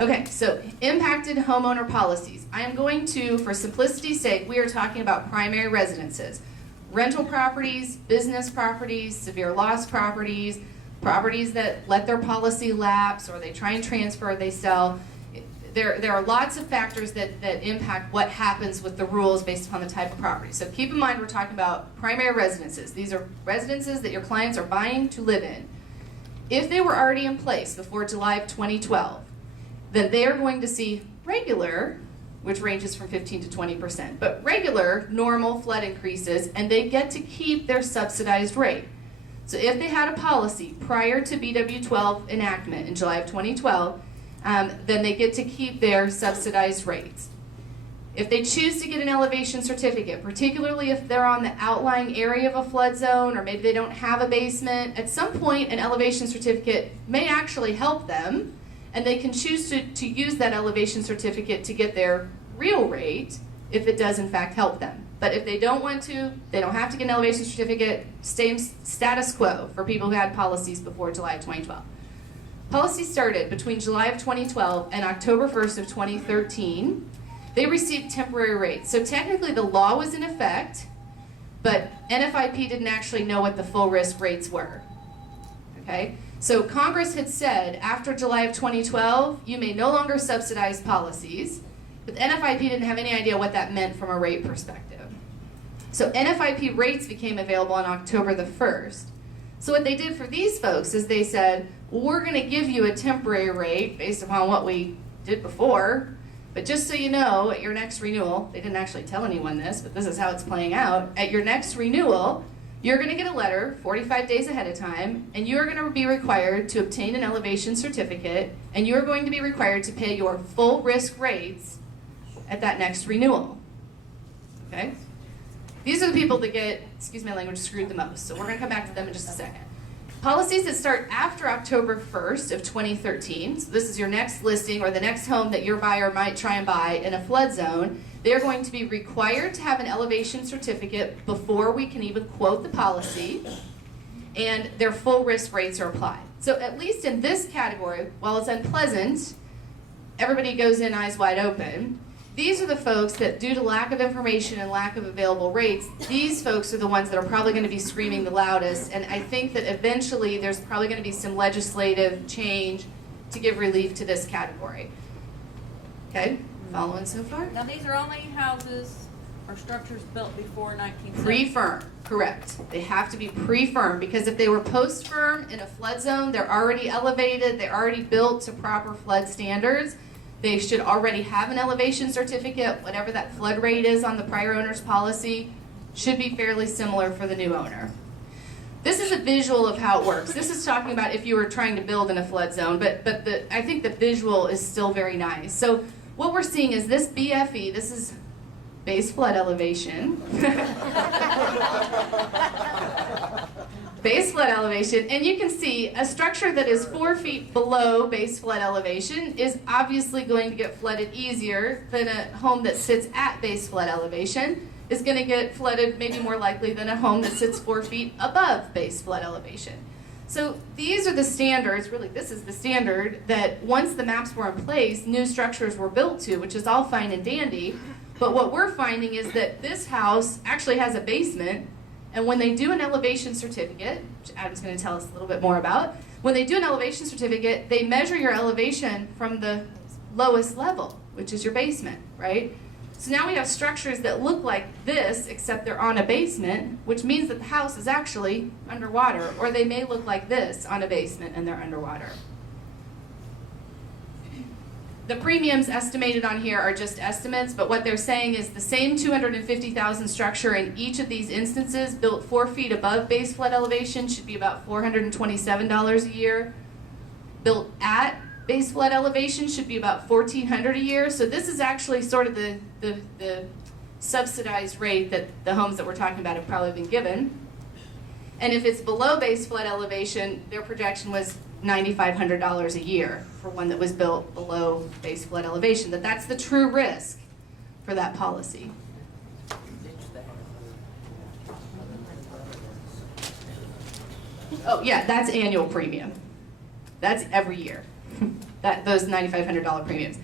Okay, so impacted homeowner policies. I am going to, for simplicity's sake, we are talking about primary residences. Rental properties, business properties, severe loss properties, properties that let their policy lapse or they try and transfer, they sell. There are lots of factors that impact what happens with the rules based upon the type of property. So keep in mind we're talking about primary residences. These are residences that your clients are buying to live in. If they were already in place before July of 2012, then they are going to see regular, which ranges from 15 to 20%, but regular normal flood increases, and they get to keep their subsidized rate. So if they had a policy prior to BW12 enactment in July of 2012, then they get to keep their subsidized rates. If they choose to get an elevation certificate, particularly if they're on the outlying area of a flood zone or maybe they don't have a basement, at some point an elevation certificate may actually help them, and they can choose to use that elevation certificate to get their real rate if it does in fact help them. But if they don't want to, they don't have to get an elevation certificate. Same status quo for people who had policies before July of 2012. Policy started between July of 2012 and October 1st of 2013. They received temporary rates. So technically the law was in effect, but NFIP didn't actually know what the full risk rates were. Okay? So Congress had said after July of 2012, you may no longer subsidize policies, but the NFIP didn't have any idea what that meant from a rate perspective. So NFIP rates became available on October the 1st. So what they did for these folks is they said, well, we're going to give you a temporary rate based upon what we did before, but just so you know, at your next renewal, they didn't actually tell anyone this, but this is how it's playing out, at your next renewal, you're going to get a letter 45 days ahead of time, and you're going to be required to obtain an elevation certificate, and you're going to be required to pay your full risk rates at that next renewal. Okay? These are the people that get, excuse my language, screwed the most. So we're going to come back to them in just a second. Policies that start after October 1st of 2013, so this is your next listing or the next home that your buyer might try and buy in a flood zone, they're going to be required to have an elevation certificate before we can even quote the policy, and their full risk rates are applied. So at least in this category, while it's unpleasant, everybody goes in eyes wide open. These are the folks that, due to lack of information and lack of available rates, these folks are the ones that are probably going to be screaming the loudest, and I think that eventually there's probably going to be some legislative change to give relief to this category. Okay? Following so far? Now these are only houses or structures built before 1970. Pre-firm, correct. They have to be pre-firm, because if they were post-firm in a flood zone, they're already elevated, they're already built to proper flood standards. They should already have an elevation certificate. Whatever that flood rate is on the prior owner's policy should be fairly similar for the new owner. This is a visual of how it works. This is talking about if you were trying to build in a flood zone, but I think the visual is still very nice. So what we're seeing is this BFE, this is base flood elevation. Base flood elevation, and you can see a structure that is 4 feet below base flood elevation is obviously going to get flooded easier than a home that sits at base flood elevation is going to get flooded maybe more likely than a home that sits 4 feet above base flood elevation. So these are the standards, really this is the standard that once the maps were in place, new structures were built to, which is all fine and dandy, but what we're finding is that this house actually has a basement. And when they do an elevation certificate, which Adam's going to tell us a little bit more about, when they do an elevation certificate, they measure your elevation from the lowest level, which is your basement, right? So now we have structures that look like this, except they're on a basement, which means that the house is actually underwater, or they may look like this on a basement and they're underwater. The premiums estimated on here are just estimates, but what they're saying is the same $250,000 structure in each of these instances built 4 feet above base flood elevation should be about $427 a year. Built at base flood elevation should be about $1,400 a year. So this is actually sort of the subsidized rate that the homes that we're talking about have probably been given. And if it's below base flood elevation, their projection was $9,500 a year for one that was built below base flood elevation. That's the true risk for that policy. Oh yeah, that's annual premium. That's every year. those $9,500 premiums.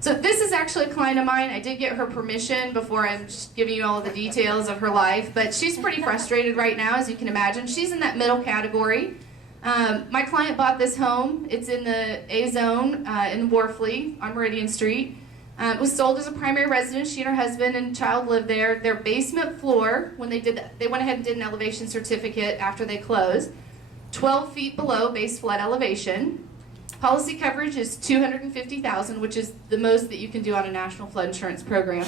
So this is actually a client of mine. I did get her permission before I'm just giving you all the details of her life, but she's pretty frustrated right now, as you can imagine. She's in that middle category. My client bought this home. It's in the A zone in Worfley on Meridian Street. It was sold as a primary residence. She and her husband and child lived there. Their basement floor, when they did that, they went ahead and did an elevation certificate after they closed. 12 feet below base flood elevation. Policy coverage is $250,000, which is the most that you can do on a national flood insurance program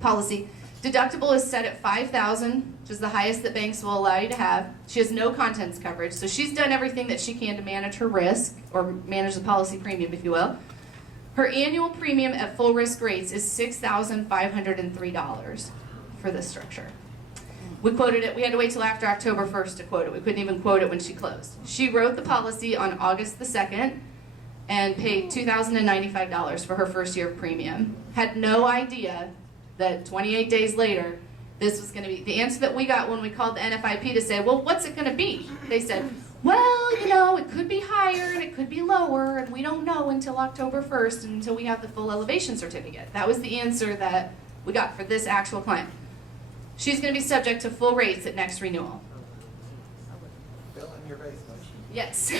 policy. Deductible is set at $5,000, which is the highest that banks will allow you to have. She has no contents coverage, so she's done everything that she can to manage her risk, or manage the policy premium, if you will. Her annual premium at full risk rates is $6,503 for this structure. We quoted it, we had to wait till after October 1st to quote it. We couldn't even quote it when she closed. She wrote the policy on August the 2nd and paid $2,095 for her first year of premium. Had no idea that 28 days later, this was going to be, the answer that we got when we called the NFIP to say, well, what's it going to be? They said, well, you know, it could be higher and it could be lower, and we don't know until October 1st and until we have the full elevation certificate. That was the answer that we got for this actual client. She's going to be subject to full rates at next renewal. Fill in your basement. Yes.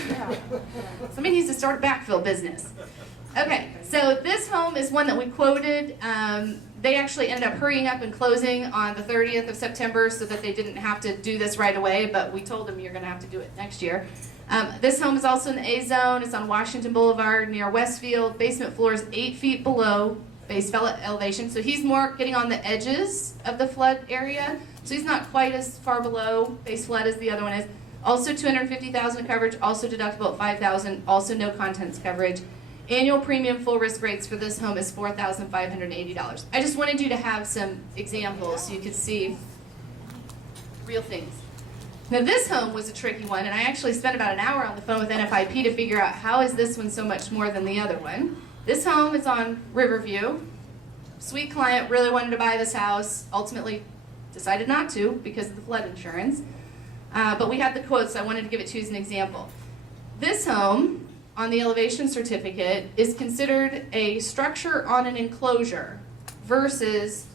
Somebody needs to start a backfill business. Okay, so this home is one that we quoted. They actually ended up hurrying up and closing on the 30th of September so that they didn't have to do this right away, but we told them you're going to have to do it next year. This home is also in the A zone. It's on Washington Boulevard near Westfield. Basement floor is 8 feet below base flood elevation, so he's more getting on the edges of the flood area, so he's not quite as far below base flood as the other one is. Also $250,000 coverage, also deductible at $5,000, also no contents coverage. Annual premium full risk rates for this home is $4,580. I just wanted you to have some examples so you could see real things. Now this home was a tricky one, and I actually spent about an hour on the phone with NFIP to figure out how is this one so much more than the other one. This home is on Riverview. Sweet client really wanted to buy this house, ultimately decided not to because of the flood insurance. But we had the quotes, so I wanted to give it to you as an example. This home, on the elevation certificate, is considered a structure on an enclosure versus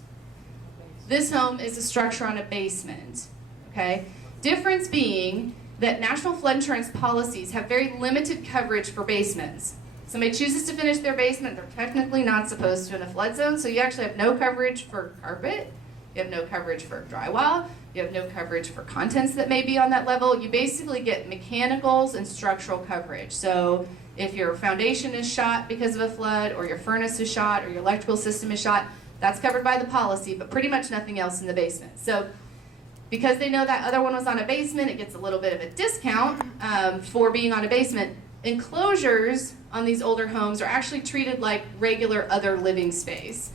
this home is a structure on a basement. Okay? Difference being that national flood insurance policies have very limited coverage for basements. Somebody chooses to finish their basement, they're technically not supposed to in a flood zone, so you actually have no coverage for carpet, you have no coverage for drywall, you have no coverage for contents that may be on that level. You basically get mechanicals and structural coverage. So if your foundation is shot because of a flood, or your furnace is shot, or your electrical system is shot, that's covered by the policy, but pretty much nothing else in the basement. So because they know that other one was on a basement, it gets a little bit of a discount for being on a basement. Enclosures on these older homes are actually treated like regular other living space.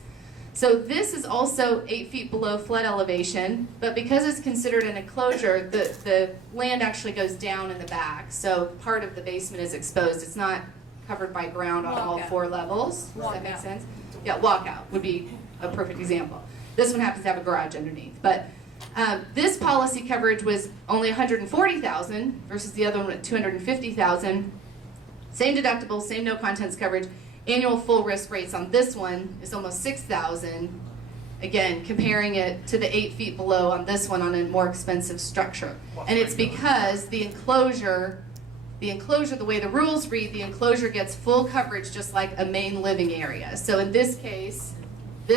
So this is also 8 feet below flood elevation, but because it's considered an enclosure, the land actually goes down in the back. So part of the basement is exposed. It's not covered by ground on all 4 levels. Does that make sense? Yeah, walkout would be a perfect example. This one happens to have a garage underneath. But this policy coverage was only $140,000 versus the other one at $250,000. Same deductible, same no contents coverage. Annual full risk rates on this one is almost $6,000. Again, comparing it to the 8 feet below on this one on a more expensive structure. And it's because the enclosure, the way the rules read, the enclosure gets full coverage just like a main living area. So in this case, the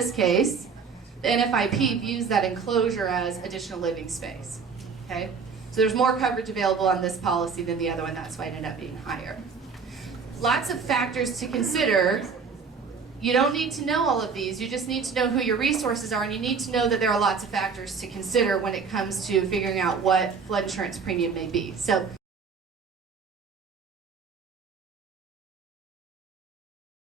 NFIP views that enclosure as additional living space. Okay? So there's more coverage available on this policy than the other one. That's why it ended up being higher. Lots of factors to consider. You don't need to know all of these. You just need to know who your resources are, and you need to know that there are lots of factors to consider when it comes to figuring out what flood insurance premium may be. So